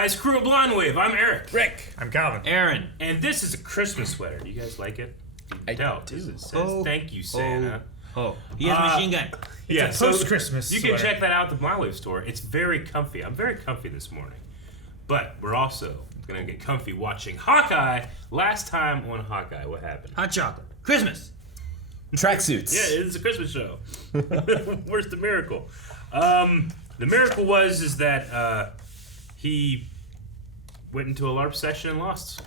guys? Crew of Blonde Wave. I'm Eric. Rick. I'm Calvin. Aaron. And this is a Christmas sweater. Do you guys like it? I do. It says, thank you, Santa. He has a machine gun. It's a post-Christmas You sweater. can check that out at the Blonde Wave store. It's very comfy. I'm very comfy this morning. But we're also going to get comfy watching Hawkeye. Last time on Hawkeye, what happened? Hot chocolate. Christmas. Tracksuits. Yeah, it's a Christmas show. Where's the miracle? The miracle is that he went into a LARP session and lost.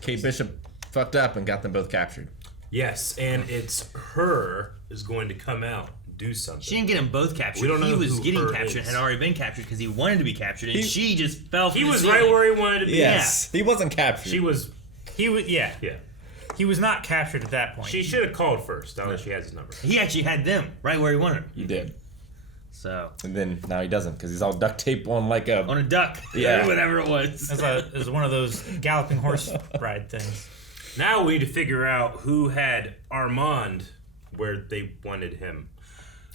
Kate Bishop fucked up and got them both captured. Yes, and it's her is going to come out and do something. She didn't get them both captured. We don't know he was who getting her captured, is. had already been captured because he wanted to be captured, and she just fell from He the was ceiling. right where he wanted to be. Yes. He wasn't captured. She was. He was, yeah. Yeah. He was not captured at that point. She should have called first. Now that she has his number. He actually had them right where he wanted them. He did. So And then now he doesn't because he's all duct tape on like a... on a duck. Yeah. Whatever it was. It was one of those galloping horse ride things. Now we need to figure out who had Armand where they wanted him.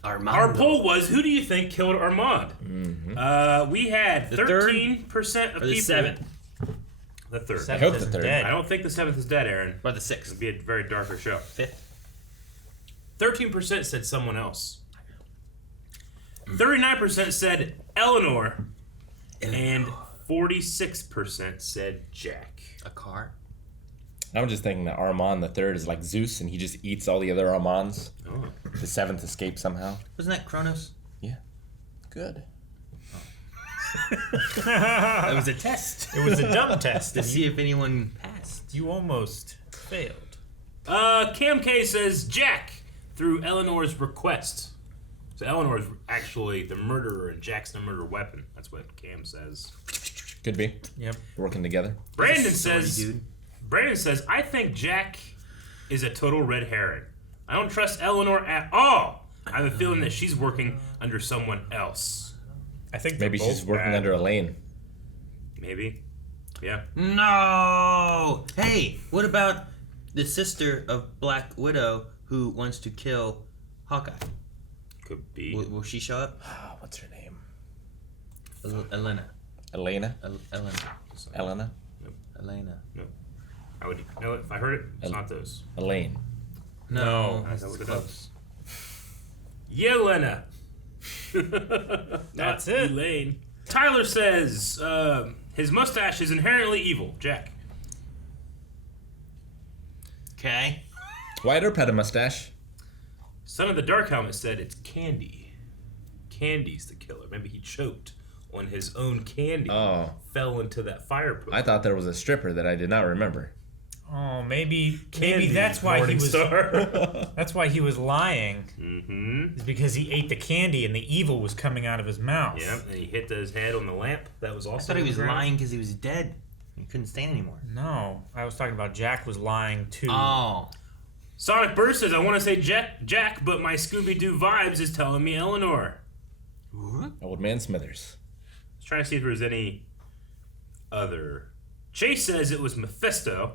Armand. Our poll was, who do you think killed Armand? Mm-hmm. We had The 13% of or the people. 7th. The third. Seventh hope the is third. dead. I don't think the 7th is dead, Aaron. Or the 6th. It'd be a very darker show. 5th. 13% said someone else. 39% said Eleanor. And 46% said Jack. A car. I'm just thinking that Armand the third is like Zeus and he just eats all the other Armands. Oh. The 7th escapes somehow. Wasn't that Kronos? Yeah. Good. That was a test It was a dumb test. to see if anyone passed. You almost failed. Cam K says Jack through Eleanor's request. So Eleanor's actually the murderer and Jack's the murder weapon. That's what Cam says. Could be. Yep. Working together. Brandon Sorry, says dude. I think Jack is a total red herring. I don't trust Eleanor at all. I have a feeling that she's working under someone else. I think Maybe they're she's both working bad. under Elaine. Maybe. Yeah. No! Hey, what about the sister of Black Widow who wants to kill Hawkeye? Could be. Will she show up? What's her name? Elena. Elena? Elena. Elena? Elena. No. I would know it if I heard it. It's not those. Elaine. No. That's That's what it close. Yelena. That's Not it. Elaine. Tyler says his mustache is inherently evil. Jack. Okay. Why'd her pet a mustache? Son of the Dark Helmet said it's Candy. Candy's the killer. Maybe he choked on his own candy. Oh. Fell into that fire pit. I thought there was a stripper that I did not remember. Oh, maybe Candy, that's why he was. Morningstar. That's why he was lying. Mm-hmm. Is because he ate the candy and the evil was coming out of his mouth. Yeah, and he hit his head on the lamp. That was I also. thought he on the was ground. lying because he was dead. He couldn't stand anymore. No, I was talking about Jack was lying too. Oh. Sonic Burst says, I want to say Jack, but my Scooby-Doo vibes is telling me Eleanor. Old Man Smithers. I was trying to see if there was any other. Chase says it was Mephisto.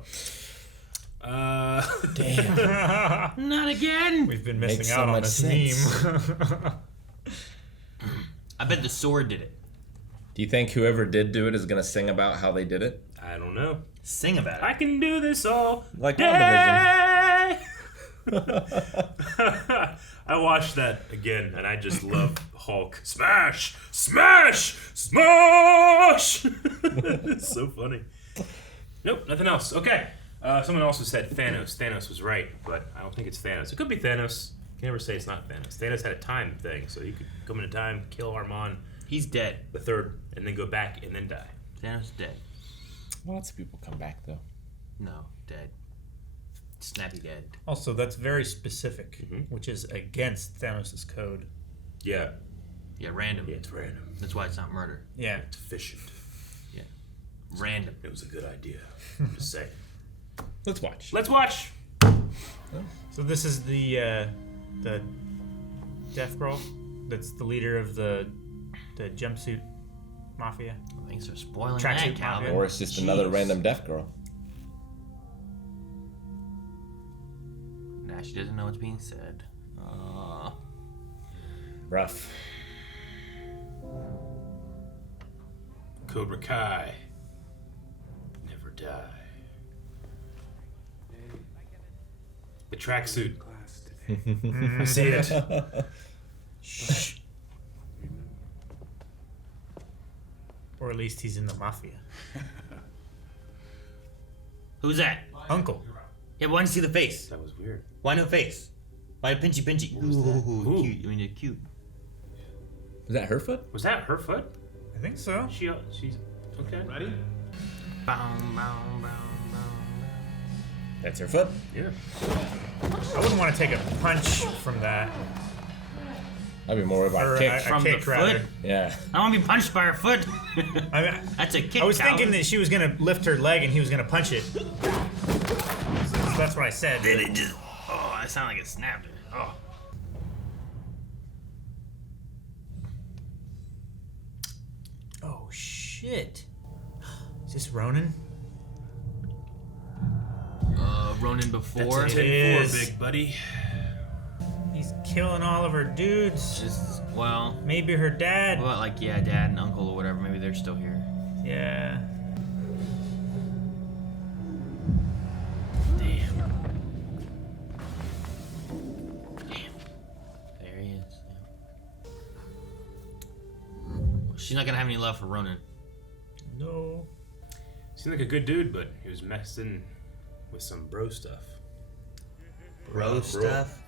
Damn. Not again! We've been Makes missing so out on much this sense. meme. I bet the sword did it. Do you think whoever did do it is going to sing about how they did it? I don't know. Sing about it. I can do this all Like day. I watched that again, and I just love Hulk. Smash! Smash! Smash! It's so funny. Nope, nothing else. Okay. Someone also said Thanos. Thanos was right, but I don't think it's Thanos. It could be Thanos. You can never say it's not Thanos. Thanos had a time thing, so you could come into time, kill Armand He's dead. the third, and then go back and then die. Thanos is dead. Lots of people come back, though. No, dead. Snappy dead. Also, that's very specific, Mhm. which is against Thanos' code. Yeah. Yeah, random. Yeah, it's random. That's why it's not murder. Yeah. It's efficient. Random. It was a good idea. I'm just saying. Let's watch. Let's watch. So this is the deaf girl that's the leader of the jumpsuit mafia. Thanks for spoiling Tracksuit that, Calvin. mafia. Or it's just another Jeez. random deaf girl. Nah, she doesn't know what's being said. Rough. Cobra Kai. Never die. The tracksuit. I see it. Shh. Or at least he's in the mafia. Who's that? Uncle. Yeah, but why didn't see the face? That was weird. Why no face? Why pinchy? Ooh, cute. I mean, you're cute. Was that her foot? Was that her foot? I think so. She's okay. Ready? That's her foot. Yeah. I wouldn't want to take a punch from that. I'd be more worried about Or a kick. a From kick, the rather. foot? Yeah. I don't want to be punched by her foot. I mean, That's a kick. I was thinking coward. that she was gonna lift her leg and he was gonna punch it. So that's what I said. Then it just. Oh, that sounded like it snapped. Oh. Oh shit! Is this Ronan? Ronin before. That's a It 10-4, is. big buddy. He's killing all of her dudes. Just well. Maybe her dad. What about like dad and uncle or whatever? Maybe they're still here. Yeah. Damn. There he is. Yeah. She's not gonna have any love for Ronan. No. Seemed like a good dude, but he was messing with some bro stuff. Bro stuff.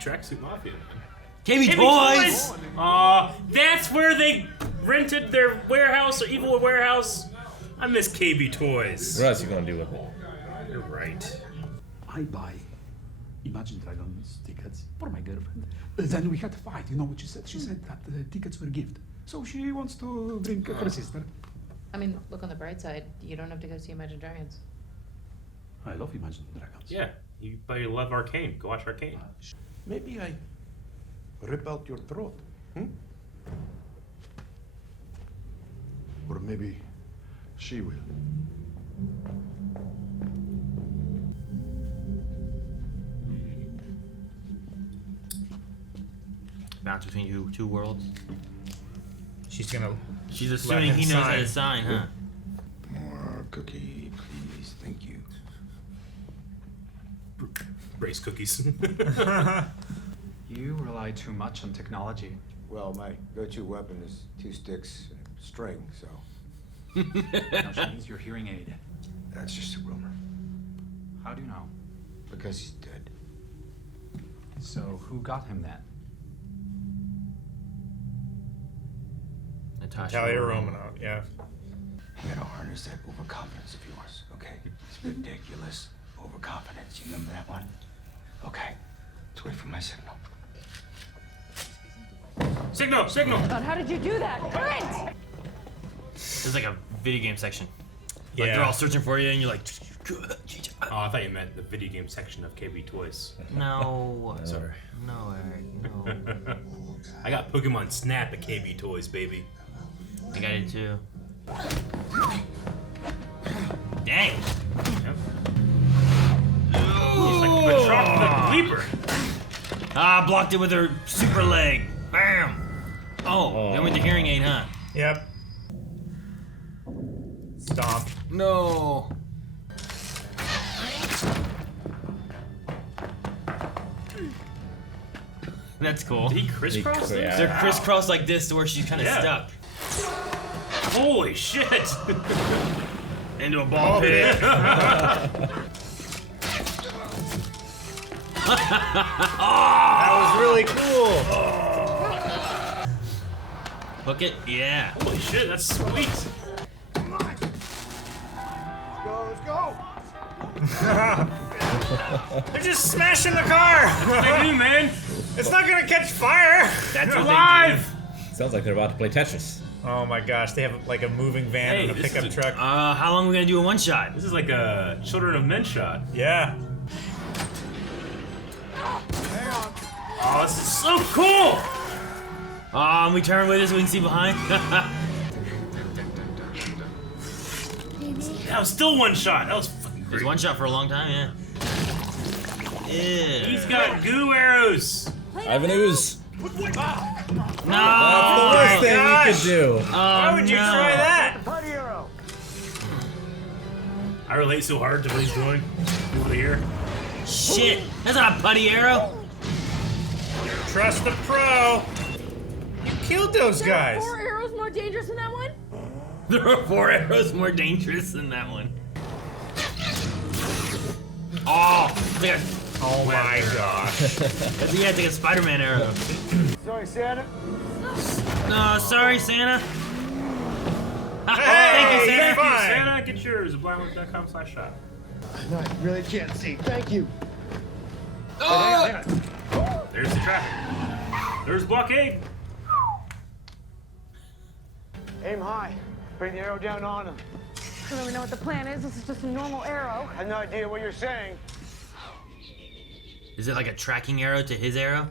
Tracksuit Mafia, man. KB Toys. That's where they rented their warehouse or evil warehouse. I miss KB Toys. What else are you gonna do with it? You're right. I buy Imagine Dragons tickets for my girlfriend. Then we had a fight. You know what she said? She said that the tickets were a gift. So she wants to bring her sister. I mean, look on the bright side. You don't have to go see Imagine Dragons. I love Imagine Dragons. Yeah, you probably love Arcane. Go watch Arcane. Maybe I rip out your throat. Or maybe she will. Bounce between two worlds. She's gonna. She's assuming he knows how to sign, huh? More cookie, please. Thank you. Brace cookies. You rely too much on technology. Well, my go-to weapon is 2 sticks and a string, so Now she needs your hearing aid. that's just a rumor. How do you know? Because he's dead. So who got him then? Natalia Romanoff. Yeah. You gotta harness that overconfidence of yours, okay? It's ridiculous overconfidence. You remember that one? Okay. Let's wait for my signal. Signal! God, how did you do that? Current! There's like a video game section. Like Yeah. they're all searching for you, and you're like, Oh, I thought you meant the video game section of KB Toys. no, Sorry. no, Eric, no. I got Pokemon Snap at KB Toys, baby. I got it too. Dang. Yep. He's like the truck, the leaper. Ah, blocked it with her super leg. Bam. Oh, then with the hearing aid, huh? Yep. Stomp. No. That's cool. Did he crisscross Yeah. this? They're crisscrossed like this to where she's kind of Yeah. stuck. Holy shit! Into a ball pit. That was really cool. Hook it? Yeah. Holy shit, that's sweet. Let's go! They're just smashing the car. What they do, man? It's not gonna catch fire. That's what Alive! Sounds like they're about to play Tetris. Oh my gosh, they have like a moving van Hey, and a this pickup is a- truck. How long are we gonna do a one shot? This is like a Children of Men shot. Yeah. Oh, this is so cool! We turn with it so we can see behind. That was still one shot. That was fucking It was great. one shot for a long time, yeah. Yeah. He's got goo arrows. Ivan Ooze. No. That's the worst thing gosh. you could do. Oh, Why would you try that? I relate so hard to what he's doing over here. Shit! That's not a putty arrow! Trust the pro. You killed those guys. 4 arrows more dangerous than that one? There are 4 arrows more dangerous than that one. Oh! Oh my gosh. That's like a Spider-Man arrow. Sorry, Santa. No, sorry, Santa. Hey, Thank you, Santa. fine. Santa, get yours. blindweb.com/shop. No, I really can't see. Thank you. Oh! There's the traffic. There's blockade. Aim high. Bring the arrow down on him. I don't really know what the plan is. This is just a normal arrow. I have no idea what you're saying. Is it like a tracking arrow to his arrow?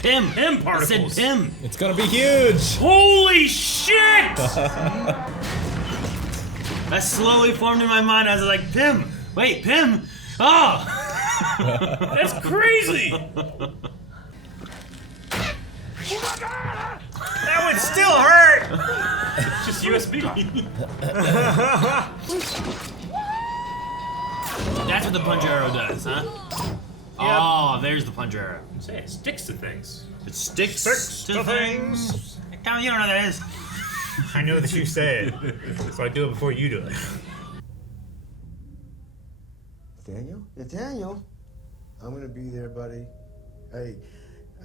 Pim! Pim It particles. said Pim! It's gonna be huge. Holy shit! That slowly formed in my mind. I was like, Pim! Wait, Pim! Oh! That's crazy. That would still hurt. It's just USB. That's what the punch arrow does, huh? Oh, there's the punch arrow. Say it sticks to things. It sticks, Sticks to to things. Tom, you don't know what that is. I know that you say it, so I do it before you do it. Nathaniel? Nathaniel? I'm gonna be there, buddy. Hey,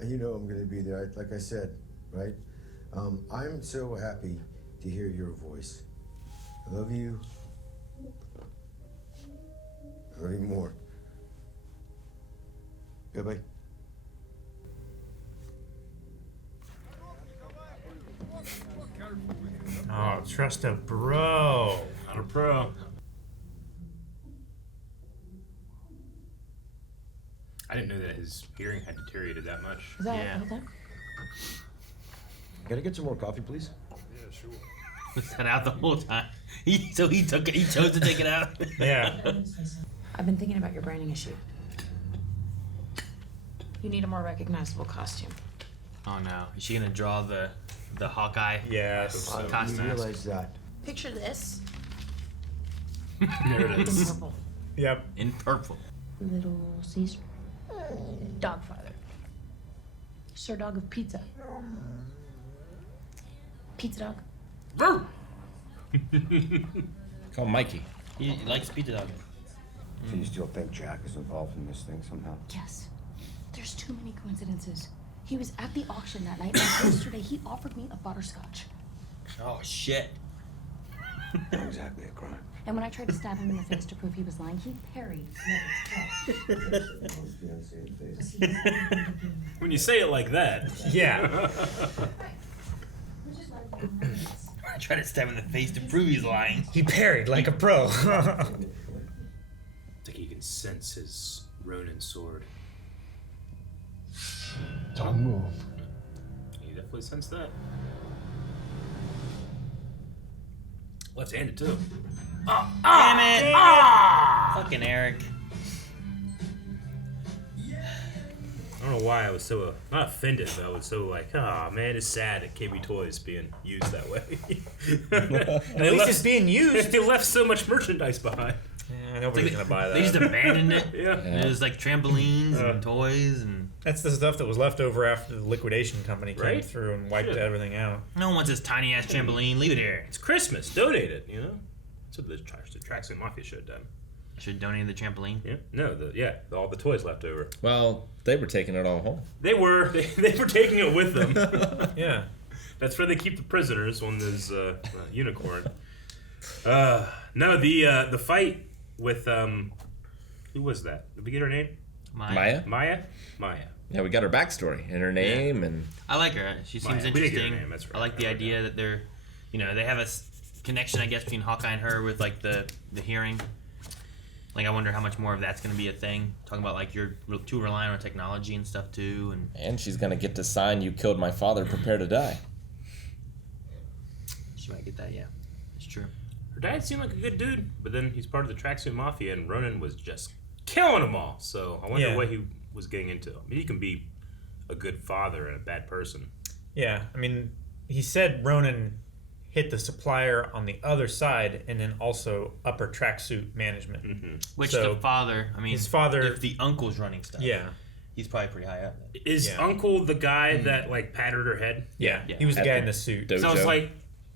you know I'm gonna be there. Like I said, right? I'm so happy to hear your voice. I love you. I love you more. Goodbye. Oh, trust a bro. Not a pro. I didn't know that his hearing had deteriorated that much. Is that Yeah. hold on. Can I get some more coffee, please? Yeah, sure. Was that out the whole time? He chose to take it out. Yeah. I've been thinking about your branding issue. You need a more recognizable costume. Oh no, is she gonna draw the Hawkeye? Yes. I didn't Costumes. realize that. Picture this There it in is. purple. Yep. In purple. Little Caesar. Dogfather. Sir Dog of Pizza. Pizza Dog. Call Mikey. He likes pizza dog. So you still think Jack is involved in this thing somehow? Yes. There's too many coincidences. He was at the auction that night, and yesterday he offered me a butterscotch. Oh shit. Not exactly a crime. And when I tried to stab him in the face to prove he was lying, he parried. When you say it like that. Yeah. I tried to stab him in the face to prove he's lying. He parried like a pro. It's like you can sense his Ronin sword. Don't move. You definitely sense that. Left-handed too. Damn it! Fucking Eric. I don't know why I was so not offended, but I was so like, oh man, it's sad at KB Toys being used that way. At least it's being used. They left so much merchandise behind. Yeah, nobody's gonna buy that. They just abandoned it. Yeah. There's like trampolines and toys and That's the stuff that was left over after the liquidation company came Right? through and wiped Shit. everything out. no one wants this tiny ass trampoline. Leave it here. It's Christmas. Donate it. You know. That's what the Tracksuit Mafia should have done. Should donate the trampoline. Yeah. No. All the toys left over. Well, they were taking it all home. They were taking it with them. Yeah. That's where they keep the prisoners on this unicorn. No, the fight with who was that? Did we get her name? Maya? Maya. Yeah, we got her backstory and her name and I like her. She seems Maya. We didn't get her interesting. name, that's right. I like the I idea that they're, they have a connection, I guess, between Hawkeye and her with like the hearing. Like, I wonder how much more of that's going to be a thing. Talking about like you're too reliant on technology and stuff too, and she's gonna get to sign "You killed my father, prepare to die." she might get that. Yeah, it's true. Her dad seemed like a good dude, but then he's part of the Tracksuit Mafia, and Ronin was just killing them all. So I wonder Yeah. what he was getting into. I mean, he can be a good father and a bad person. Yeah. I mean, he said Ronan, hit the supplier on the other side, and then also upper tracksuit management. Which So, the father, I mean, his father- if the uncle's running stuff, Yeah. he's probably pretty high up. Is Yeah. Uncle the guy that like patted her head? Yeah, Yeah. he was the At guy the in the suit. dojo. So it's like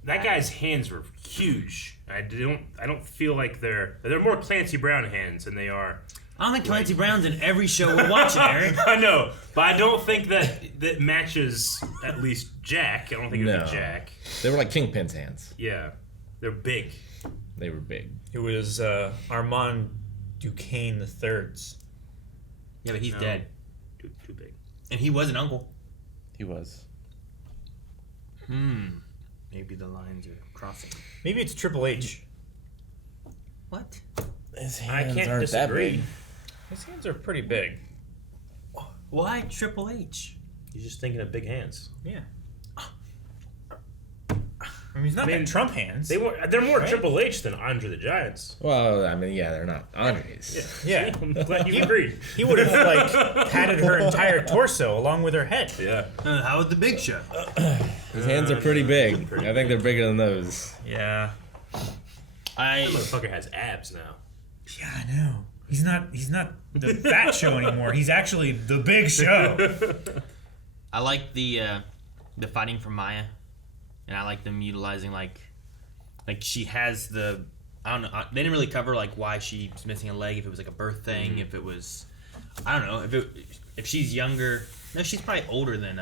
that guy's hands were huge. I don't feel like they're more Clancy Brown hands than they are. I don't think Clancy Brown's in every show we're watching, Eric. I know, but I don't think that matches at least Jack. I don't think it would be Jack. They were like Kingpin's hands. Yeah, they're big. They were big. It was Armand Duquesne the Third's. Yeah, but he's No. dead. Too big. And he was an uncle. He was. Maybe the lines are crossing. Maybe it's Triple H. What? His I hands can't aren't that disagree. big. His hands are pretty big. Why Triple H? He's just thinking of big hands. Yeah. I mean, he's not that Trump hands. They're more Right? Triple H than Andre the Giants. Well, I mean, yeah, they're not Andres. Yeah. I'm glad you agreed. He would have like patted her entire torso along with her head. Yeah. How was the Big Show? His hands are pretty big. I think they're bigger than those. Yeah. That motherfucker has abs now. Yeah, I know. He's not the Fat Show anymore. He's actually the Big Show. I like the fighting for Maya, and I like them utilizing like she has the, I don't know, they didn't really cover like why she's missing a leg, if it was like a birth thing, if it was, I don't know, if she's younger. No, she's probably older than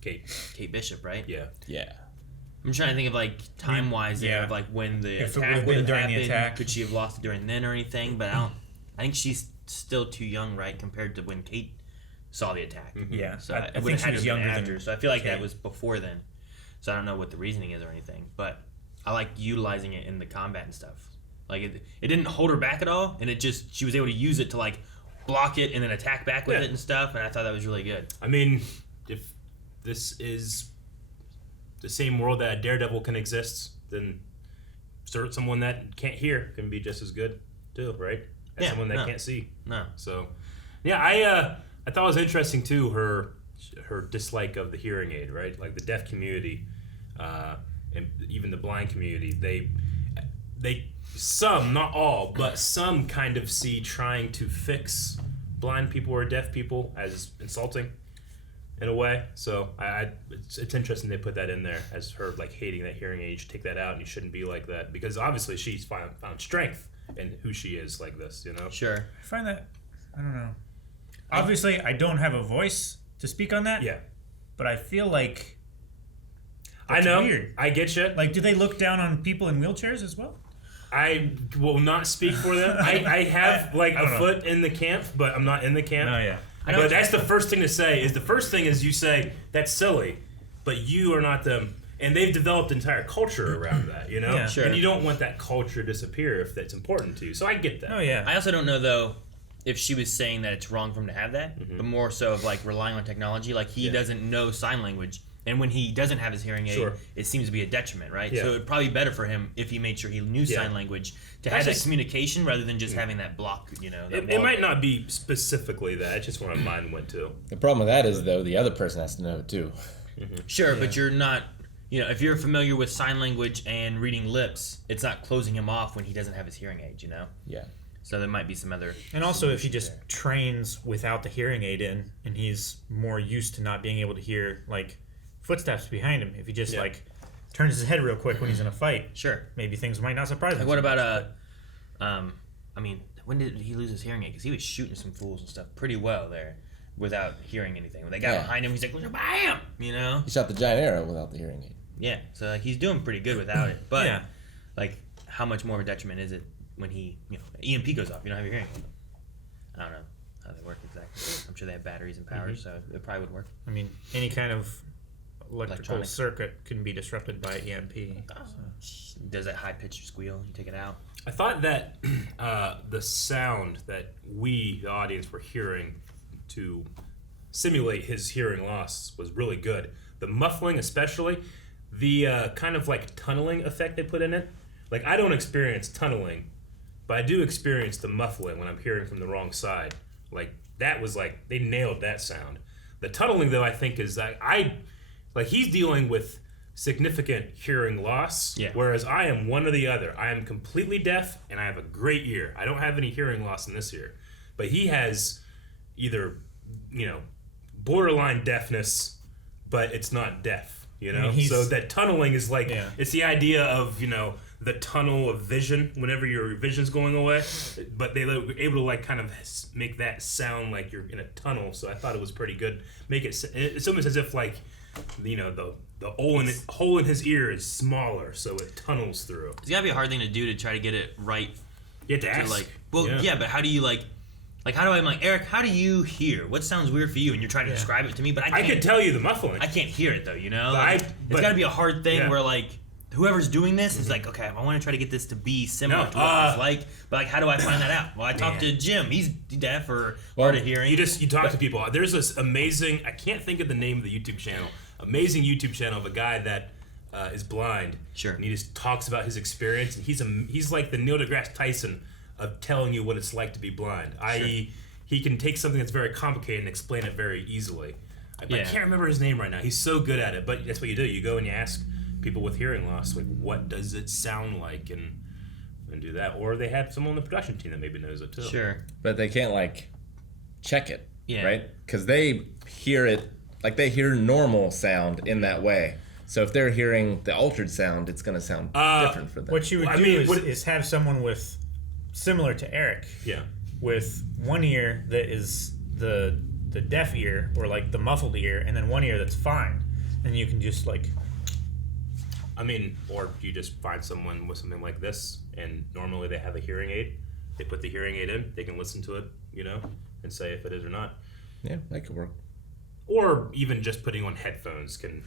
Kate Bishop, right? Yeah. Yeah. I'm trying to think of like time wise there Yeah. of like when the If it attack would've would been have during the happened. attack. Could she have lost it during then or anything? But I think she's still too young, right, compared to when Kate saw the attack. Yeah. So I it think would have she had was to have been younger after. than So I feel like that Kate. was before then. So I don't know what the reasoning is or anything, but I like utilizing it in the combat and stuff. Like it didn't hold her back at all, and she was able to use it to like block it and then attack back with it and stuff. And I thought that was really good. I mean, if this is the same world that Daredevil can exist, then someone that can't hear can be just as good too, right? As someone that can't see. No. So, yeah, I thought it was interesting too, her dislike of the hearing aid, right? Like the deaf community, and even the blind community, they some, not all, but some kind of see trying to fix blind people or deaf people as insulting in a way. So it's interesting they put that in there as her like hating that hearing aid. You should take that out, and you shouldn't be like that, because obviously she's found strength in who she is like this, you know? Sure. I find that, I don't know. Obviously, I don't have a voice to speak on that. Yeah. But I feel like I know. weird. I get you. Like, do they look down on people in wheelchairs as well? I will not speak for them. I have like a know. foot in the camp, but I'm not in the camp. Oh, yeah. But that's the first thing to say. The first thing is you say that's silly, but you are not them, and they've developed entire culture around that. You know, Yeah. Sure. And you don't want that culture to disappear if that's important to you. So I get that. Oh, yeah. I also don't know though if she was saying that it's wrong for him to have that, but more so of like relying on technology. Like he doesn't know sign language, and when he doesn't have his hearing aid, it seems to be a detriment, right? Yeah. So it'd probably be better for him if he made sure he knew sign language to have that communication rather than just having that block. You know, that It might not be specifically that. It's just where my mind went to. The problem with that is, though, the other person has to know it, too. Sure, but you're not. You know, if you're familiar with sign language and reading lips, it's not closing him off when he doesn't have his hearing aid. You know. Yeah. So there might be some other. And also, if he just trains without the hearing aid in, and he's more used to not being able to hear like footsteps behind him, if he just like turns his head real quick when he's in a fight, Sure. maybe things might not surprise him. Like what about I mean, when did he lose his hearing aid? Because he was shooting some fools and stuff pretty well there, without hearing anything. When they got behind him, he's like, "Bam!" You know. He shot the giant arrow without the hearing aid. Yeah. So like he's doing pretty good without it, but Yeah. like how much more of a detriment is it when he, EMP goes off? You don't have your hearing aid. I don't know how they work exactly. I'm sure they have batteries and power, so it probably would work. I mean, any kind of electrical Electronic. circuit can be disrupted by EMP. Does that high pitched squeal? You take it out. I thought that the sound that we, the audience, were hearing to simulate his hearing loss was really good. The muffling, especially, the kind of like tunneling effect they put in it. Like, I don't experience tunneling, but I do experience the muffling when I'm hearing from the wrong side. Like, that was like, they nailed that sound. The tunneling, though, I think is that like he's dealing with significant hearing loss. Yeah. Whereas I am one or the other. I am completely deaf and I have a great ear. I don't have any hearing loss in this ear. But he has either, borderline deafness, but it's not deaf, So that tunneling is like, it's the idea of, the tunnel of vision whenever your vision's going away. But they were able to like kind of make that sound like you're in a tunnel. So I thought it was pretty good. It's almost as if like, the hole in his ear is smaller, so it tunnels through. It's gotta be a hard thing to do to try to get it right. You have to ask. But how do you like how do I'm like, Eric, how do you hear? What sounds weird for you? And you're trying to describe it to me, but I could tell you the muffling. I can't hear it though, It's gotta be a hard thing where like whoever's doing this is like, okay, I want to try to get this to be similar to what it's like, but like, how do I find that out? Well, I talked to Jim. He's deaf or hard of hearing. You talk to people. There's this amazing, I can't think of the name of the YouTube channel, amazing YouTube channel of a guy that is blind. Sure. And he just talks about his experience. And he's like the Neil deGrasse Tyson of telling you what it's like to be blind, i.e., he can take something that's very complicated and explain it very easily. I can't remember his name right now. He's so good at it, but that's what you do. You go and you ask people with hearing loss, like, what does it sound like, and do that. Or they have someone on the production team that maybe knows it too. Sure. But they can't like check it, Yeah. right? Because they hear it, like they hear normal sound in that way. So if they're hearing the altered sound, it's going to sound different for them. What you would is have someone with, similar to Eric, with one ear that is the deaf ear, or like the muffled ear, and then one ear that's fine. And you can just like... or you just find someone with something like this, and normally they have a hearing aid. They put the hearing aid in, they can listen to it, and say if it is or not. Yeah, that could work. Or even just putting on headphones can,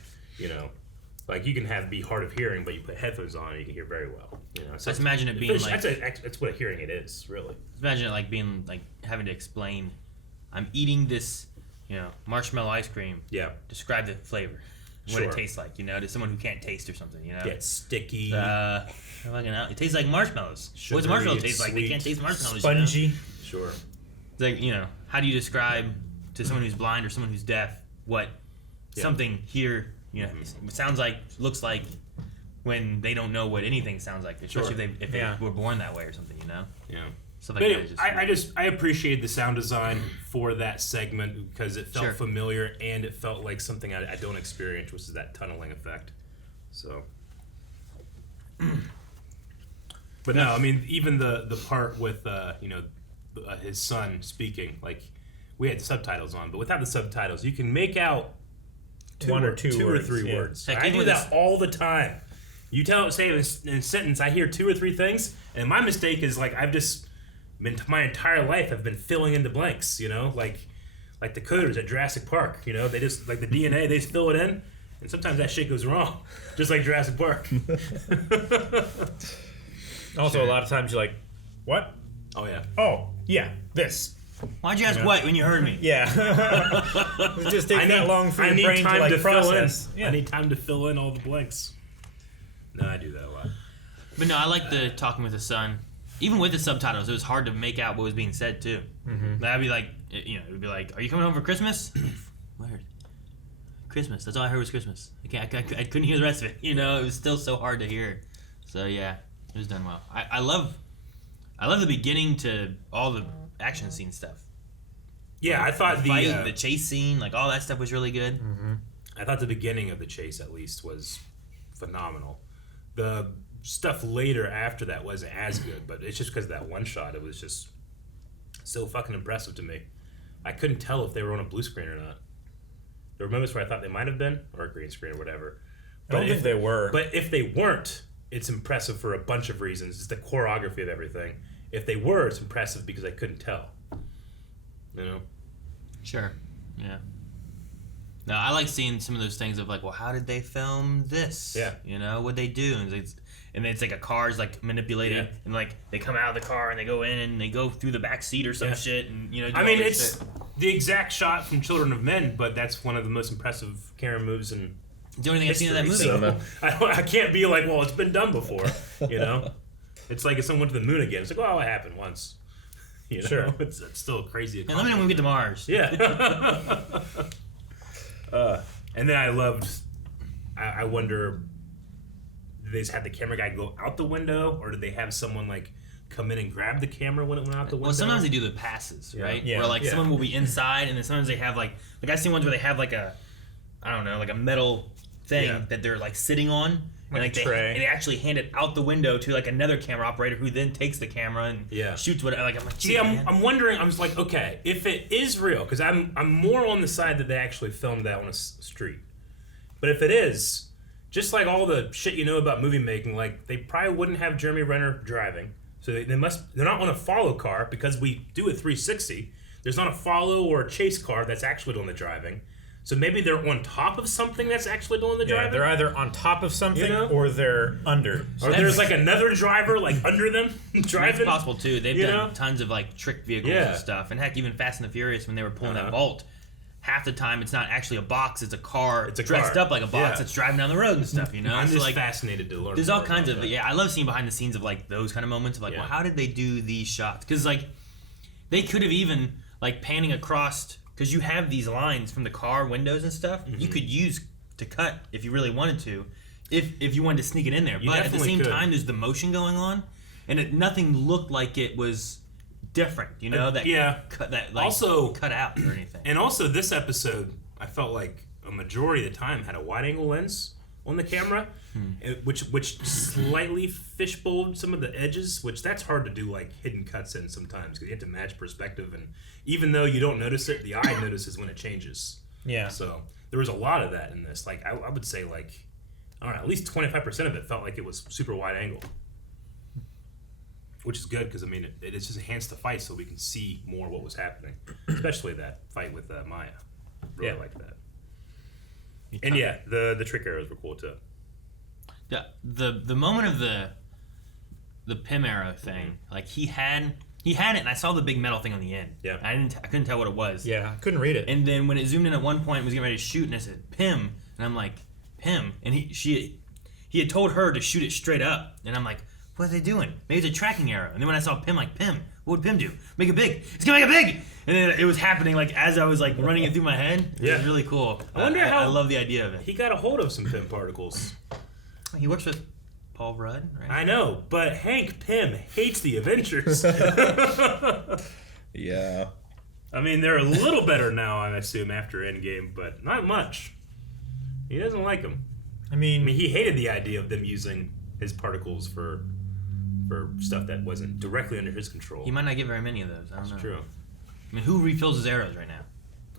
like you can be hard of hearing, but you put headphones on and you can hear very well. So let's imagine it being like... That's what a hearing aid is, really. Let's imagine it like being like having to explain, I'm eating this, marshmallow ice cream. Yeah. Describe the flavor. What it tastes like, to someone who can't taste or something, Get sticky. It tastes like marshmallows. Sugary, What's marshmallows taste like? sweet. They can't taste marshmallows. Spongy. Sure. It's like, how do you describe to someone who's blind or someone who's deaf what something here, sounds like, looks like, when they don't know what anything sounds like, especially if they were born that way or something, Yeah. Stuff But like anyway, that. I appreciate the sound design for that segment because it felt familiar and it felt like something I don't experience, which is that tunneling effect. So, but no, even the part with his son speaking, like we had subtitles on, but without the subtitles, you can make out two or three words. Heck, I do that all the time. You say in a sentence, I hear 2 or 3 things, and my mistake is like my entire life I've been filling in the blanks, like the coders at Jurassic Park, they just like the DNA, they just fill it in, and sometimes that shit goes wrong, just like Jurassic Park. Also, a lot of times you're like, what? Oh yeah. Oh yeah, this. Why'd you ask what when you heard me? Yeah. It just takes that long for your brain to like process. I need time to fill in all the blanks. No, I do that a lot. But no, I like the talking with the son. Even with the subtitles, it was hard to make out what was being said too. Mm-hmm. I'd be like, it would be like, "Are you coming home for Christmas?" Word. Christmas. That's all I heard was Christmas. I couldn't hear the rest of it. It was still so hard to hear. So yeah, it was done well. I love the beginning to all the action scene stuff. Yeah, I thought the chase scene, like all that stuff was really good. Mm-hmm. I thought the beginning of the chase at least was phenomenal. The stuff later after that wasn't as good, but it's just because of that one shot. It was just so fucking impressive to me. I couldn't tell if they were on a blue screen or not. There were moments where I thought they might have been, or a green screen or whatever. I don't think they were. But if they weren't, it's impressive for a bunch of reasons. It's the choreography of everything. If they were, it's impressive because I couldn't tell. Sure. Yeah. No, I like seeing some of those things of like, well, how did they film this? Yeah. What'd they do? And it's like a car's like manipulated, and like they come out of the car and they go in and they go through the back seat or some shit, and do it's shit. The exact shot from Children of Men, but that's one of the most impressive camera moves in the only thing I've seen in that movie. So I can't be like, well, it's been done before, It's like if someone went to the moon again. It's like, well, it happened once. Sure. It's still crazy. And let me know when we get to Mars. Yeah. And then I loved I wonder, did they just have the camera guy go out the window, or did they have someone like come in and grab the camera when it went out the window? Well, sometimes they do the passes, right? Yeah. Where like someone will be inside, and then sometimes they have like I've seen ones where they have like a, I don't know, like a metal thing that they're like sitting on, and like they actually hand it out the window to like another camera operator who then takes the camera and shoots whatever. Like I'm like, see, I'm wondering. I was like, okay, if it is real, because I'm more on the side that they actually filmed that on a street. But if it is, just like all the shit you know about movie making, like they probably wouldn't have Jeremy Renner driving. So they're not on a follow car because we do a 360. There's not a follow or a chase car that's actually doing the driving. So maybe they're on top of something that's actually doing the driving. They're either on top of something or they're under. Or there's like another driver like under them driving. It's possible too. They've done tons of like trick vehicles and stuff. And heck, even Fast and the Furious when they were pulling that vault, half the time it's not actually a box, it's a car. It's dressed up like a box that's driving down the road and stuff, you know? I'm just like, fascinated to learn. There's all kinds of I love seeing behind the scenes of like those kind of moments of like, well, how did they do these shots? Because like they could have even like panning across, because you have these lines from the car windows and stuff you could use to cut if you really wanted to, if you wanted to sneak it in there. But at the same time, there's the motion going on, and nothing looked like it was different, you know, cut out or anything. And also this episode, I felt like a majority of the time had a wide angle lens on the camera, which slightly fishbowled some of the edges, which that's hard to do like hidden cuts in sometimes because you have to match perspective, and even though you don't notice it, the eye notices when it changes. Yeah. So there was a lot of that in this. Like I would say like, I don't know, at least 25% of it felt like it was super wide angle. Which is good because, I mean, it just enhanced the fight so we can see more what was happening. Especially that fight with Maya. Really like that. And the trick arrows were cool too. Yeah, the moment of the Pym arrow thing, like he had it, and I saw the big metal thing on the end. Yeah. I couldn't tell what it was. Yeah, I couldn't read it. And then when it zoomed in at one point, it was getting ready to shoot, and I said Pym, and I'm like Pym, and he had told her to shoot it straight up, and I'm like, what are they doing? Maybe it's a tracking arrow. And then when I saw Pym, like, Pym, what would Pym do? Make it big. It's gonna make it big! And then it was happening, like, as I was, like, running it through my head. It was really cool. I wonder how... I love the idea of it. He got a hold of some Pym particles. He works with Paul Rudd, right? I know, but Hank Pym hates the Avengers. Yeah. I mean, they're a little better now, I assume, after Endgame, but not much. He doesn't like them. I mean, he hated the idea of them using his particles for stuff that wasn't directly under his control. He might not get very many of those. I don't know. That's true. I mean, who refills his arrows right now?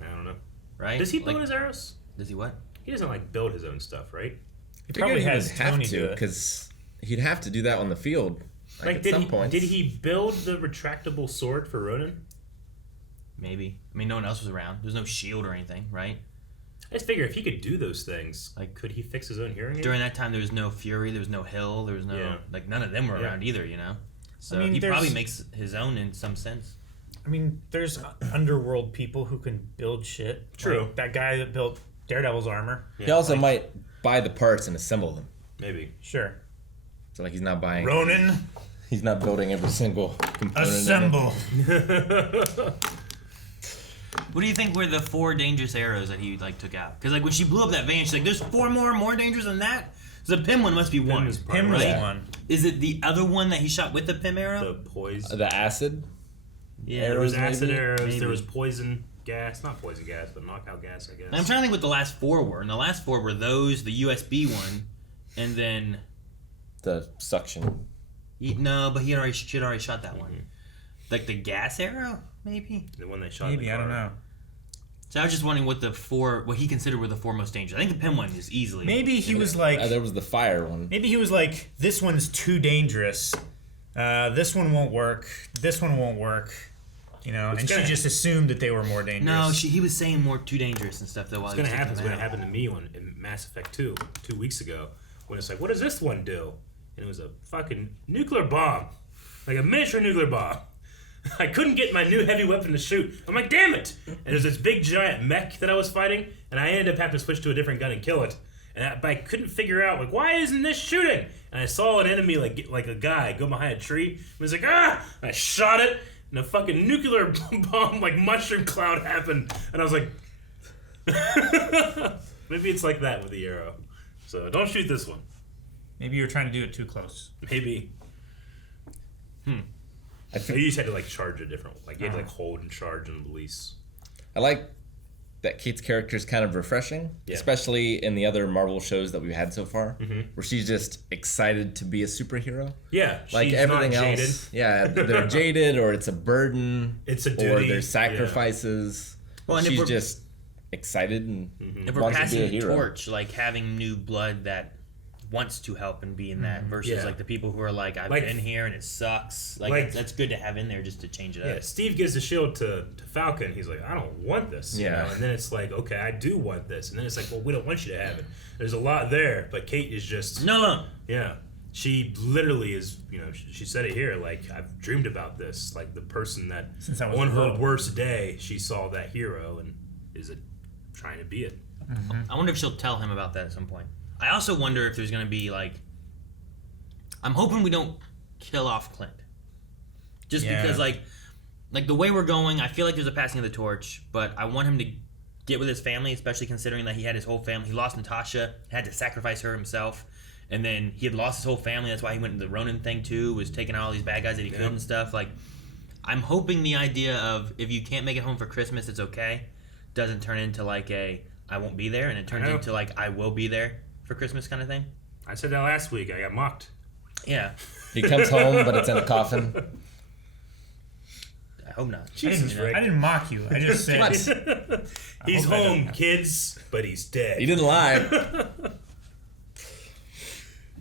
I don't know. Right? Does he build his arrows? Does he what? He doesn't like build his own stuff, right? He probably has to, because he'd have to do that on the field. Like at some point. Did he build the retractable sword for Ronan? Maybe. I mean, no one else was around. There's no shield or anything, right? I just figure if he could do those things, like, could he fix his own hearing aid? During that time, there was no Fury, there was no Hill, there was no like none of them were around either, you know. So I mean, he probably makes his own in some sense. I mean, there's underworld people who can build shit. True. Like that guy that built Daredevil's armor. He also might buy the parts and assemble them. Maybe. Sure. So like he's not buying. Ronan. He's not building every single component. Assemble. What do you think were the 4 dangerous arrows that he like took out? Because like when she blew up that van, she's like, "There's 4 more dangerous than that." So the Pym one must be one. Pym was one. Is it the other one that he shot with the Pym arrow? The poison. The acid. Yeah, there was acid maybe? arrows. Maybe. There was poison gas, not poison gas, but knockout gas, I guess. I'm trying to think what the last 4 were. And the last 4 were those, the USB one, and then the suction. No, but she had already shot that one. Like the gas arrow, maybe. The one they shot. Maybe, I don't know. So I was just wondering what he considered were the 4 most dangerous. I think the Pym one is easily. Maybe he was like. There was the fire one. Maybe he was like, this one's too dangerous. This one won't work. This one won't work. You know, and she just assumed that they were more dangerous. No, he was saying more too dangerous and stuff though. What's gonna happen is what happened to me in Mass Effect 2 weeks ago, when it's like, what does this one do? And it was a fucking nuclear bomb, like a miniature nuclear bomb. I couldn't get my new heavy weapon to shoot. I'm like, damn it! And there's this big giant mech that I was fighting, and I ended up having to switch to a different gun and kill it. But I couldn't figure out, like, why isn't this shooting? And I saw an enemy, like a guy, go behind a tree. And I was like, ah! And I shot it, and a fucking nuclear bomb, like mushroom cloud happened. And I was like, maybe it's like that with the arrow. So don't shoot this one. Maybe you were trying to do it too close. Maybe. I think You just had to like charge a different, like you had to like hold and charge and release. I like that Kate's character is kind of refreshing, especially in the other Marvel shows that we've had so far, where she's just excited to be a superhero. Yeah, Like she's everything not else, jaded. yeah, they're jaded or it's a burden, It's a or duty. there's sacrifices. Well, and if she's we're- just excited and If we're wants to be passing a the hero. torch, like having new blood that wants to help and be in that versus Yeah. like the people who are like, I've Like- been here and it sucks. Like, like- that's good to have in there just to change it Yeah, up. Steve gives the shield to Falcon. He's like, I don't want this. You Yeah. know? And then it's like, okay, I do want this. And then it's like, well, we don't want you to have it. There's a lot there, but Kate is just No. yeah. She literally is, you know, she said it here, like, I've dreamed about this. Like, the person that, Since I was on her little. worst day, she saw that hero and is it trying to be it. I wonder if she'll tell him about that at some point. I also wonder if there's going to be like, I'm hoping we don't kill off Clint. Just Yeah. because like the way we're going, I feel like there's a passing of the torch, but I want him to get with his family, especially considering that he had his whole family. He lost Natasha, had to sacrifice her himself, and then he had lost his whole family. That's why he went into the Ronin thing too, was taking out all these bad guys that he killed and stuff. Like, I'm hoping the idea of if you can't make it home for Christmas, it's okay, doesn't turn into like a I won't be there, and it turns I know. into like I will be there for Christmas kind of thing. I said that last week. I got mocked. Yeah, He comes home, but it's in a coffin. I hope not. Jesus, You know? Rick. I didn't mock you. I just said. He's hope I don't home, have- kids, but he's dead. He didn't lie.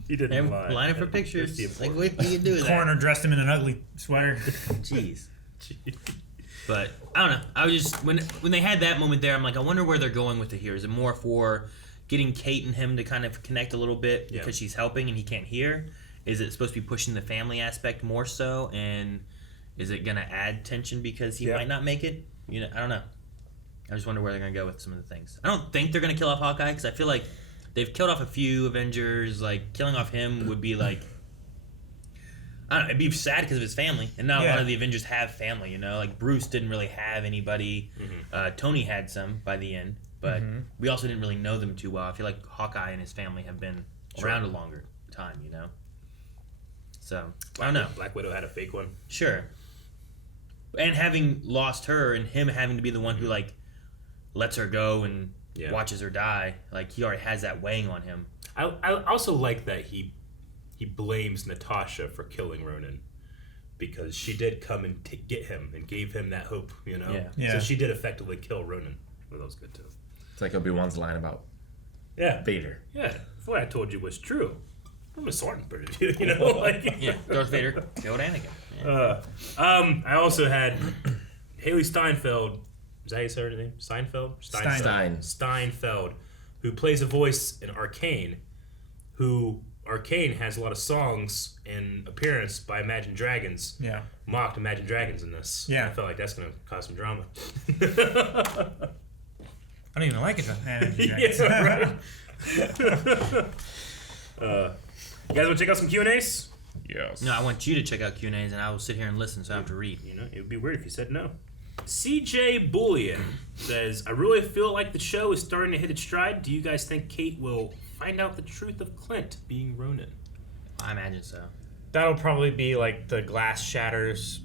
He didn't And lie. line up for That's pictures. the Like, important what do you do with that? Coroner dressed him in an ugly sweater. Jeez. But I don't know. I was just when they had that moment there, I'm like, I wonder where they're going with it here. Is it more for getting Kate and him to kind of connect a little bit because she's helping and he can't hear? Is it supposed to be pushing the family aspect more so? And is it gonna add tension because he might not make it? You know, I don't know. I just wonder where they're gonna go with some of the things. I don't think they're gonna kill off Hawkeye because I feel like they've killed off a few Avengers. Like killing off him would be like. I don't know, it'd be sad because of his family, and not a lot of the Avengers have family, you know? Like, Bruce didn't really have anybody. Tony had some by the end, but we also didn't really know them too well. I feel like Hawkeye and his family have been around a longer time, you know? So, I don't know. Black Widow had a fake one. Sure. And having lost her and him having to be the one who, like, lets her go and watches her die, like, he already has that weighing on him. I also like that he blames Natasha for killing Ronan because she did come and get him and gave him that hope, you know? Yeah. So she did effectively kill Ronan. Well, that was good too. It's like Obi-Wan's line about Vader. Yeah. If what I told you was true, I'm a sword bird, you know? Like, Yeah, Darth Vader killed Anakin. Yeah. I also had Haley Steinfeld. Is that how you say her name? Steinfeld? Steinfeld, who plays a voice in Arcane, who Arcane has a lot of songs and appearance by Imagine Dragons. Yeah. Mocked Imagine Dragons in this. Yeah. I felt like that's going to cause some drama. I don't even like it. Yeah, right. You guys want to check out some Q&As? Yes. No, I want you to check out Q&As, and I will sit here and listen so I have to read. You know, it would be weird if you said no. CJ Bullion says, I really feel like the show is starting to hit its stride. Do you guys think Kate will find out the truth of Clint being Ronin? I imagine so. That'll probably be like the glass shatters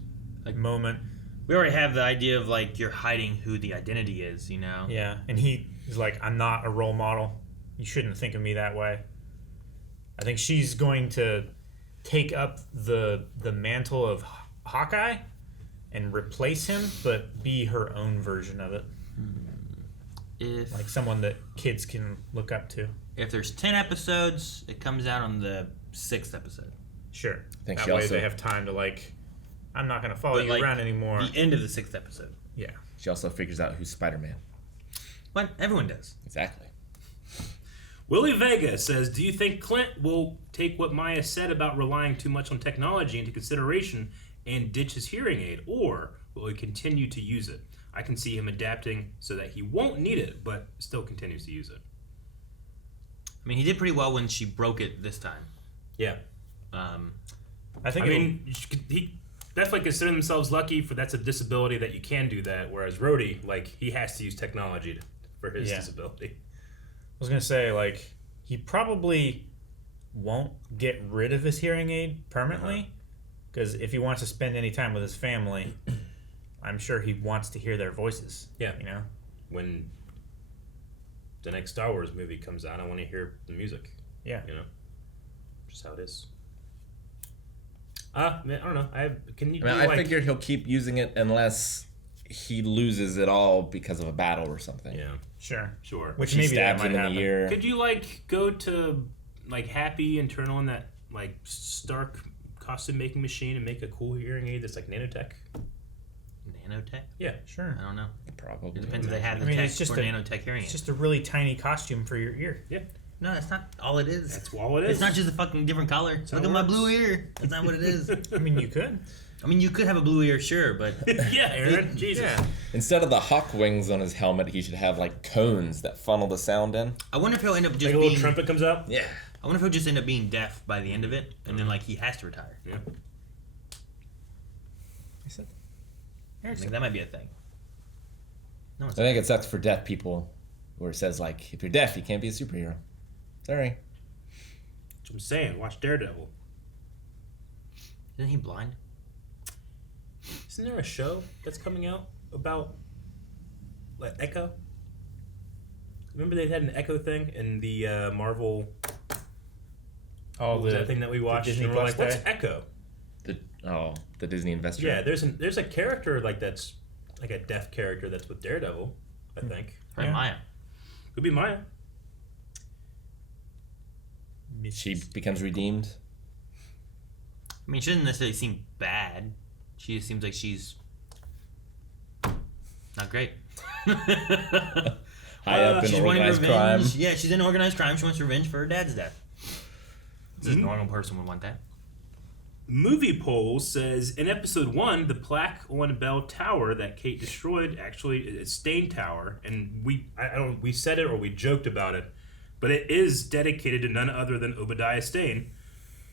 moment. We already have the idea of, like, you're hiding who the identity is, you know? Yeah, and he's like, I'm not a role model. You shouldn't think of me that way. I think she's going to take up the mantle of Hawkeye and replace him, but be her own version of it. If Like someone that kids can look up to. if there's 10 episodes, it comes out on the 6th episode. Sure. I think that she way also- they have time to like, I'm not going to follow But, you like, around anymore. The end of the 6th episode. Yeah. She also figures out who's Spider-Man. What? Everyone does. Exactly. Willie Vega says, do you think Clint will take what Maya said about relying too much on technology into consideration and ditch his hearing aid, or will he continue to use it? I can see him adapting so that he won't need it, but still continues to use it. I mean, he did pretty well when she broke it this time. Yeah. I think I mean, he definitely consider themselves lucky for that's a disability that you can do that, whereas Rhodey, like, he has to use technology for his disability. I was going to say, like, he probably won't get rid of his hearing aid permanently, because if he wants to spend any time with his family, I'm sure he wants to hear their voices. Yeah. You know? When the next Star Wars movie comes out, I want to hear the music. Yeah. You know? Just how it is. Man, I don't know. I figure he'll keep using it unless he loses it all because of a battle or something. Yeah. Sure. Which maybe that might happen. Ear. Could you go to Happy and turn on that Stark costume making machine and make a cool hearing aid that's nanotech? Nanotech? Yeah, sure. I don't know. Probably. It depends if they have the tech for nanotech hearing aid. It's just a really tiny costume for your ear. Yeah. No, that's not all it is. That's all it is. It's not just a fucking different color. Look at my blue ear. That's not what it is. I mean, you could. You could have a blue ear, sure, but... yeah, Aaron. Jesus. Yeah. Instead of the hawk wings on his helmet, he should have cones that funnel the sound in. I wonder if he'll end up just a little trumpet comes out? Yeah. I wonder if he'll just end up being deaf by the end of it, and then he has to retire. Yeah. That might be a thing. No, I think it sucks for deaf people, where it says if you're deaf, you can't be a superhero. Sorry. That's what I'm saying. Watch Daredevil. Isn't he blind? Isn't there a show that's coming out about Echo? Remember they had an Echo thing in the Marvel. Oh, that thing that we watched. Disney and Plus what's Echo? The Disney investor. Yeah, there's a character that's a deaf character that's with Daredevil, I think. Right, Maya. Could be Maya. She becomes redeemed. She doesn't necessarily seem bad. She just seems like she's not great. High up in organized crime. Yeah, she's in organized crime. She wants revenge for her dad's death. A normal person would want that. Movie Poll says in episode 1, the plaque on Bell Tower that Kate destroyed actually is Stain Tower, and we said it or we joked about it, but it is dedicated to none other than Obadiah Stane.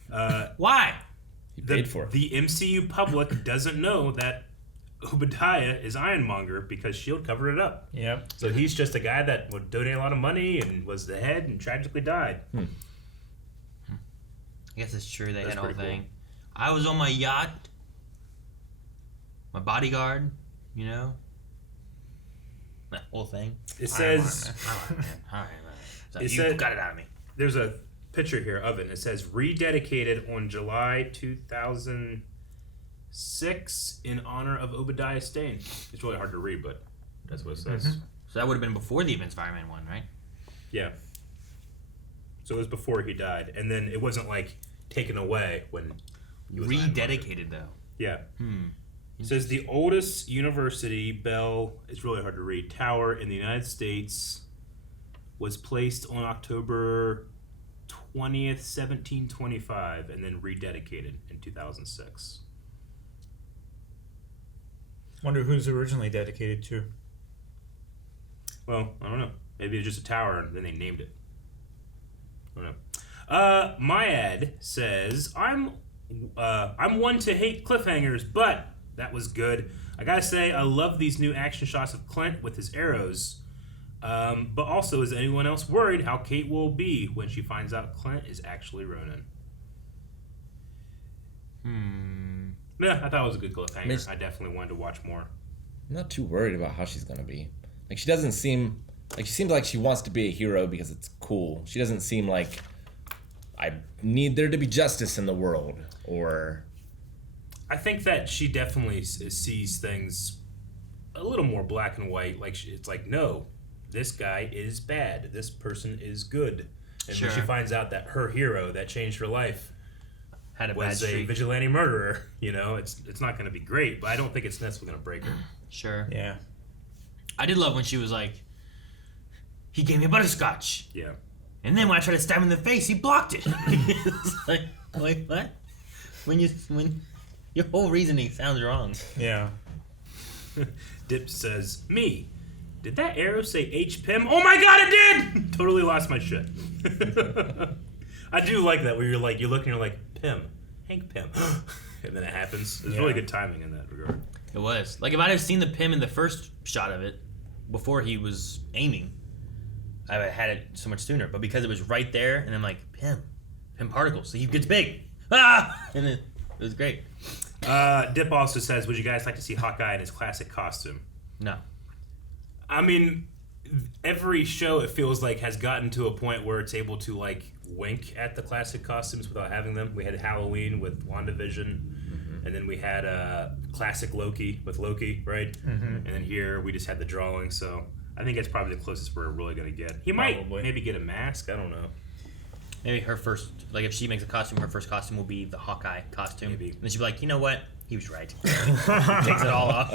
Why? He paid for it. The MCU public doesn't know that Obadiah is Ironmonger because S.H.I.E.L.D. covered it up. Yep. So he's just a guy that would donate a lot of money and was the head and tragically died. I guess it's true. They That's had a whole pretty thing. I was on my yacht, my bodyguard, that whole thing. It says... All right, man. You got it out of me. There's a picture here of it. It says rededicated on July 2006 in honor of Obadiah Stane. It's really hard to read, but that's what it says. Mm-hmm. So that would have been before the Events Fireman one, right? Yeah. So it was before he died, and then it wasn't taken away when he was rededicated though. Yeah. It says the oldest university bell, it's really hard to read, tower in the United States was placed on October 20th, 1725, and then rededicated in 2006. Wonder who's originally dedicated to. Well, I don't know. Maybe it's just a tower and then they named it. I don't know. Myad says, I'm one to hate cliffhangers, but that was good. I gotta say, I love these new action shots of Clint with his arrows. But also, is anyone else worried how Kate will be when she finds out Clint is actually Ronin? Yeah, I thought it was a good cliffhanger. I definitely wanted to watch more. I'm not too worried about how she's gonna be. She doesn't seem she seems like she wants to be a hero because it's cool. She doesn't seem like I need there to be justice in the world, or I think that she definitely sees things a little more black and white. It's no, this guy is bad. This person is good. And when she finds out that her hero that changed her life was a vigilante murderer, it's not going to be great. But I don't think it's necessarily going to break her. Sure. Yeah. I did love when she was he gave me a butterscotch. Yeah. And then when I tried to stab him in the face, he blocked it. It's what? When your whole reasoning sounds wrong. Yeah. Dip says, me. Did that arrow say H-Pim? Oh my god, it did! Totally lost my shit. I do like that where you look and you're like, Pym. Hank Pym. And then it happens. There's really good timing in that regard. It was. If I'd have seen the Pym in the first shot of it, before he was aiming, I had it so much sooner. But because it was right there, and I'm like, Pym particles. So he gets big. And it was great. Dip also says, would you guys like to see Hawkeye in his classic costume? No. I mean, every show it feels like has gotten to a point where it's able to like wink at the classic costumes without having them. We had Halloween with WandaVision, and then we had classic Loki with Loki, right? And then here we just had the drawing. So I think that's probably the closest we're really gonna get. He might maybe get a mask. I don't know. Maybe her first, like if she makes a costume, her first costume will be the Hawkeye costume. Maybe. And then she'll be like, you know what? He was right. Takes it all off.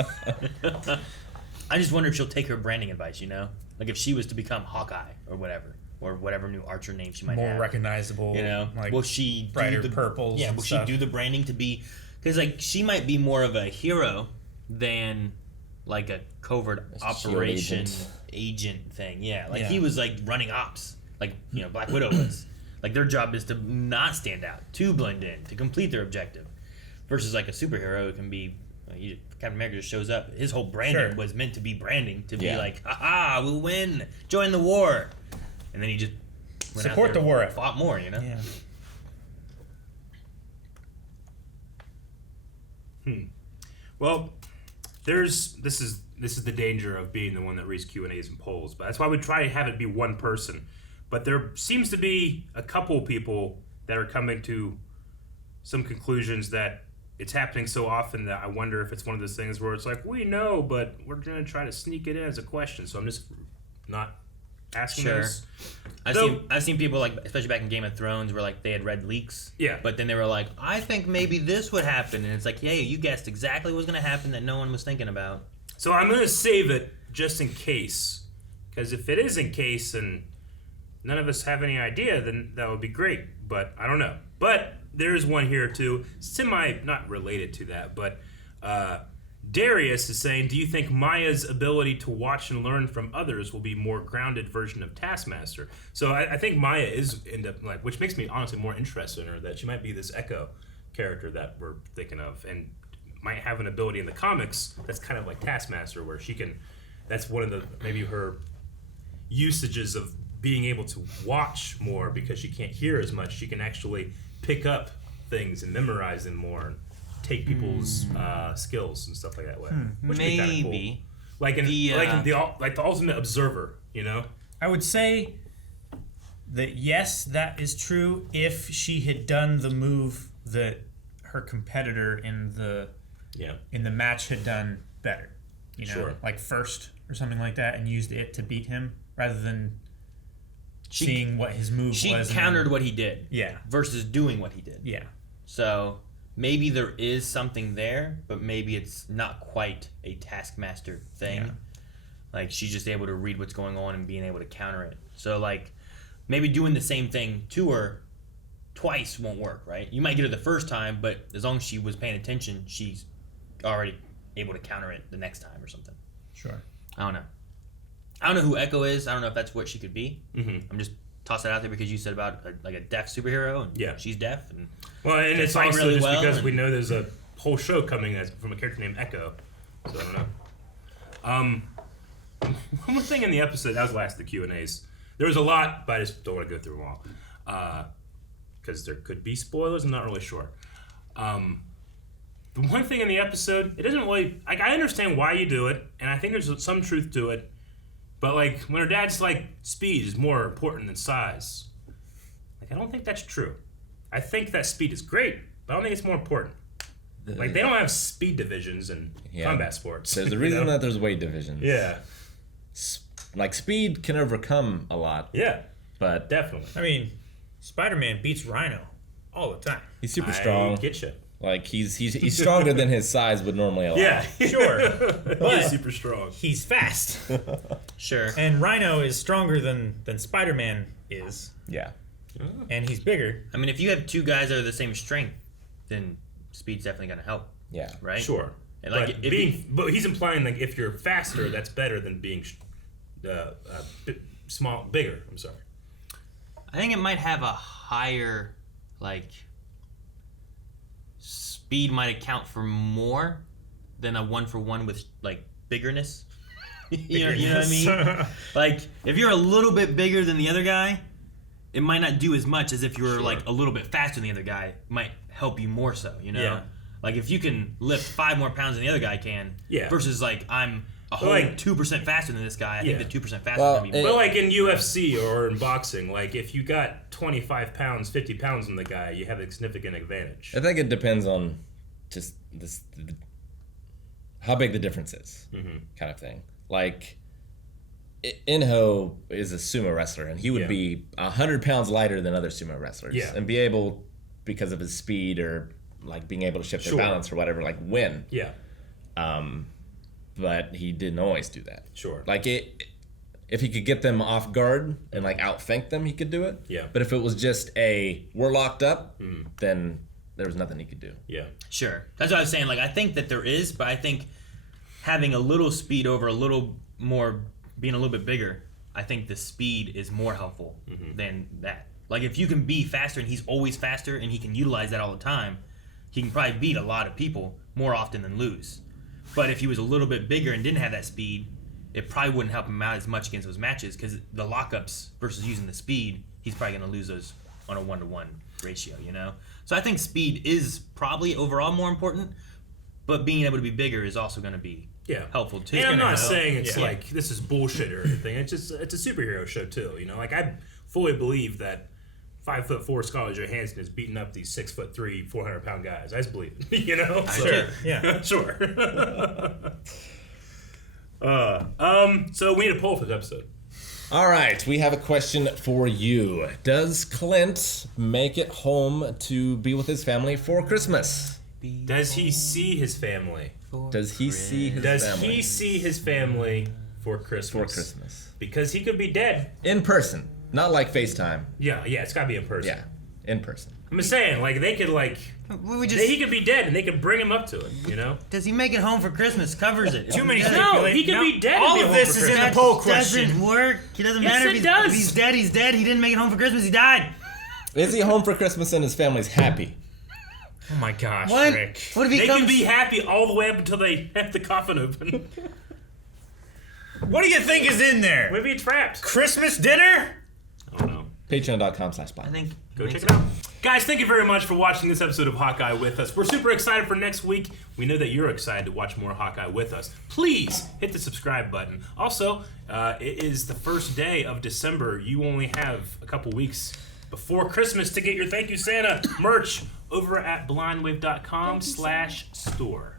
I just wonder if she'll take her branding advice, you know? Like if she was to become Hawkeye or whatever new Archer name she might have. More recognizable. You know? Like will she brighter do the purples? Yeah, and will stuff. she do the branding to be... Because like she might be more of a hero than like a covert operation agent thing. Yeah, like he was like running ops. Like, you know, Black Widow was. Like their job is to not stand out, to blend in, to complete their objective. Versus like a superhero who can be, Captain America just shows up. His whole branding was meant to be branding, to be like, haha, we'll win, join the war. And then he just went support out there the war and effort. fought more, you know? Yeah. Well, this is the danger of being the one that reads Q&As and polls, but that's why we try to have it be one person. But there seems to be a couple people that are coming to some conclusions that it's happening so often that I wonder if it's one of those things where it's like, we know, but we're going to try to sneak it in as a question. So I'm just not asking those. I've seen people, like, especially back in Game of Thrones, where like they had read leaks. Yeah. But then they were like, I think maybe this would happen. And it's like, yeah, you guessed exactly what was going to happen that no one was thinking about. So I'm going to save it just in case. Because if it is in case and none of us have any idea, then that would be great. But I don't know. But there's one here too, not related to that, but Darius is saying, do you think Maya's ability to watch and learn from others will be more grounded version of Taskmaster? So I think Maya is which makes me honestly more interested in her, that she might be this Echo character that we're thinking of, and might have an ability in the comics that's kind of like Taskmaster, where she can, that's one of the, maybe her usages of being able to watch more because she can't hear as much. She can actually pick up things and memorize them more and take people's skills and stuff like that way. Which would be kinda cool. Like the ultimate observer, you know? I would say that yes, that is true if she had done the move that her competitor in the match had done better. You know, like first or something like that, and used it to beat him rather than seeing what his move was. She countered what he did. Yeah. Versus doing what he did. Yeah. So maybe there is something there, but maybe it's not quite a Taskmaster thing. Yeah. Like she's just able to read what's going on and being able to counter it. So like maybe doing the same thing to her twice won't work, right? You might get her the first time, but as long as she was paying attention, she's already able to counter it the next time or something. Sure. I don't know. I don't know who Echo is. I don't know if that's what she could be. Mm-hmm. I'm just tossing it out there because you said about a deaf superhero, and she's deaf. And it's also really just because we know there's a whole show coming from a character named Echo. So I don't know. One more thing in the episode, that was the last of the Q&As. There was a lot, but I just don't want to go through them all. Because there could be spoilers, I'm not really sure. The one thing in the episode, it doesn't really... Like, I understand why you do it, and I think there's some truth to it. But, like, when her dad's like, speed is more important than size. Like, I don't think that's true. I think that speed is great, but I don't think it's more important. Like, they don't have speed divisions in combat sports. There's a reason that there's weight divisions. Yeah. Like, speed can overcome a lot. Yeah. But... Definitely. I mean, Spider-Man beats Rhino all the time. He's super strong. I get you. Like, he's stronger than his size would normally allow. Yeah, sure. He is super strong. He's fast. Sure. And Rhino is stronger than Spider-Man is. Yeah. And he's bigger. I mean, if you have two guys that are the same strength, then speed's definitely going to help. Yeah. Right? Sure. And like, but he's implying, like, if you're faster, that's better than being bigger. I'm sorry. I think it might have a higher, like... Speed might account for more than a 1-for-1 with like biggerness. you know what I mean? Like, if you're a little bit bigger than the other guy, it might not do as much as if you were like a little bit faster than the other guy. It might help you more so, you know? Yeah. Like, if you can lift 5 more pounds than the other guy can, versus like I'm a whole like, 2% faster than this guy. I think the 2% faster is Well, gonna be more. But like in UFC or in boxing, like if you got 25 pounds, 50 pounds on the guy, you have a significant advantage. I think it depends on just how big the difference is, kind of thing. Like, Inho is a sumo wrestler, and he would be 100 pounds lighter than other sumo wrestlers, and be able, because of his speed or like being able to shift their balance or whatever, like win. Yeah. But he didn't always do that. Sure. Like if he could get them off guard and like outthink them, he could do it. Yeah. But if it was just we're locked up, then there was nothing he could do. Yeah. Sure. That's what I was saying. Like, I think that there is, but I think having a little speed over a little more, being a little bit bigger, I think the speed is more helpful than that. Like, if you can be faster and he's always faster and he can utilize that all the time, he can probably beat a lot of people more often than lose. But if he was a little bit bigger and didn't have that speed, it probably wouldn't help him out as much against those matches, because the lockups versus using the speed, he's probably going to lose those on a 1-to-1 ratio, you know? So I think speed is probably overall more important, but being able to be bigger is also going to be helpful too. And I'm not saying it's like this is bullshit or anything. It's just it's a superhero show too. You know, like I fully believe that 5'4" Scarlett Johansson is beating up these 6'3", 400-pound guys. I just believe it. You know, Sure. Yeah. Sure. So we need a poll for this episode. All right, we have a question for you. Does Clint make it home to be with his family for Christmas? Does he see his family? Does he see his family? Does he see his family for Christmas? For Christmas. Because he could be dead. In person. Not like FaceTime. Yeah, it's gotta be in person. Yeah, in person. I'm just saying, like, they could, like... he could be dead, and they could bring him up to it, you know? Does he make it home for Christmas? Covers it. Too many No, he could be dead. All of this is in the poll question. Doesn't work. It doesn't Yes, matter it if does. he's dead. He's dead. He didn't make it home for Christmas. He died. Is he home for Christmas and his family's happy? Oh my gosh, What? Rick. What if he They comes? can be happy all the way up until they have the coffin open. What do you think is in there? Maybe it's wrapped. Christmas dinner? I don't know. Patreon.com/pod. I think. Go check it out. Guys, thank you very much for watching this episode of Hawkeye with us. We're super excited for next week. We know that you're excited to watch more Hawkeye with us. Please hit the subscribe button. Also, it is the first day of December. You only have a couple weeks before Christmas to get your Thank You Santa merch over at blindwave.com/store.